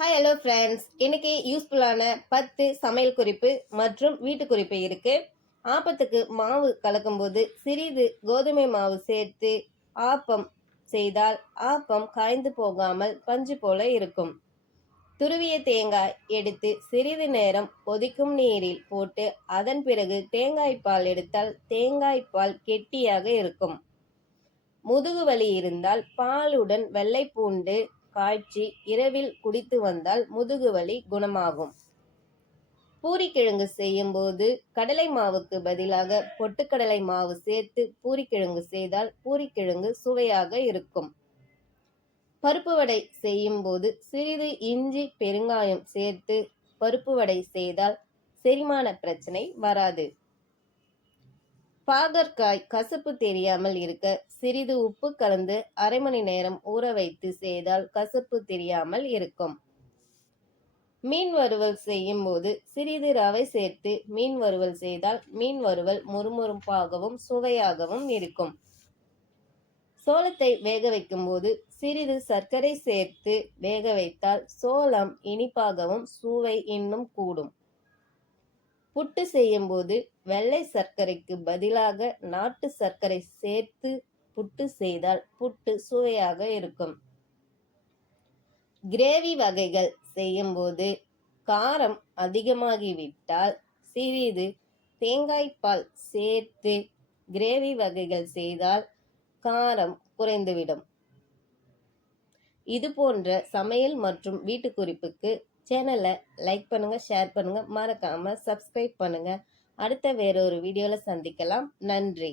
Hi hello friends, இன்னைக்கு யூஸ்ஃபுல்லான 10 சமையல் குறிப்பு மற்றும் வீட்டு குறிப்பு இருக்கு. ஆப்பத்துக்கு மாவு கலக்கும்போது சிறிது கோதுமை மாவு சேர்த்து ஆப்பம் செய்தால் ஆப்பம் காய்ந்து போகாமல் பஞ்சு போல இருக்கும். துருவிய தேங்காய் எடுத்து சிறிது நேரம் கொதிக்கும் நீரில் போட்டு அதன் பிறகு தேங்காய் பால் எடுத்தால் தேங்காய் பால் கெட்டியாக இருக்கும். முதுகு வலி இருந்தால் பாலுடன் வெள்ளை பூண்டு காய்ச்சி இரவில் குடித்து வந்தால் முதுகு வலி குணமாகும். பூரிக்கிழங்கு செய்யும் போது கடலை மாவுக்கு பதிலாக பொட்டுக்கடலை மாவு சேர்த்து பூரிக்கிழங்கு செய்தால் பூரிக்கிழங்கு சுவையாக இருக்கும். பருப்பு வடை செய்யும் போது சிறிது இஞ்சி பெருங்காயம் சேர்த்து பருப்பு வடை செய்தால் செரிமான பிரச்சனை வராது. பாகற்காய் கசப்பு தெரியாமல் இருக்க சிறிது உப்பு கலந்து அரை மணி நேரம் ஊற வைத்து செய்தால் கசப்பு தெரியாமல் இருக்கும். மீன் வறுவல் செய்யும் போது சிறிது ரவை சேர்த்து மீன் வறுவல் செய்தால் மீன் வறுவல் முறுமுறுப்பாகவும் சுவையாகவும் இருக்கும். சோளத்தை வேக வைக்கும் போது சிறிது சர்க்கரை சேர்த்து வேக வைத்தால் சோளம் இனிப்பாகவும் சுவை இன்னும் கூடும். புட்டு செய்யும் போது வெள்ளை சர்க்கரைக்கு பதிலாக நாட்டு சர்க்கரை சேர்த்து புட்டு செய்தால் புட்டு சுவையாக இருக்கும். கிரேவி வகைகள் செய்யும் போது காரம் அதிகமாகிவிட்டால் சிறிது தேங்காய் பால் சேர்த்து கிரேவி வகைகள் செய்தால் காரம் குறைந்துவிடும். இது போன்ற சமையல் மற்றும் வீட்டு குறிப்புக்கு சேனலை லைக் பண்ணுங்க, ஷேர் பண்ணுங்க, மறக்காம சப்ஸ்கிரைப் பண்ணுங்க. அடுத்த வேறொரு வீடியோல சந்திக்கலாம். நன்றி.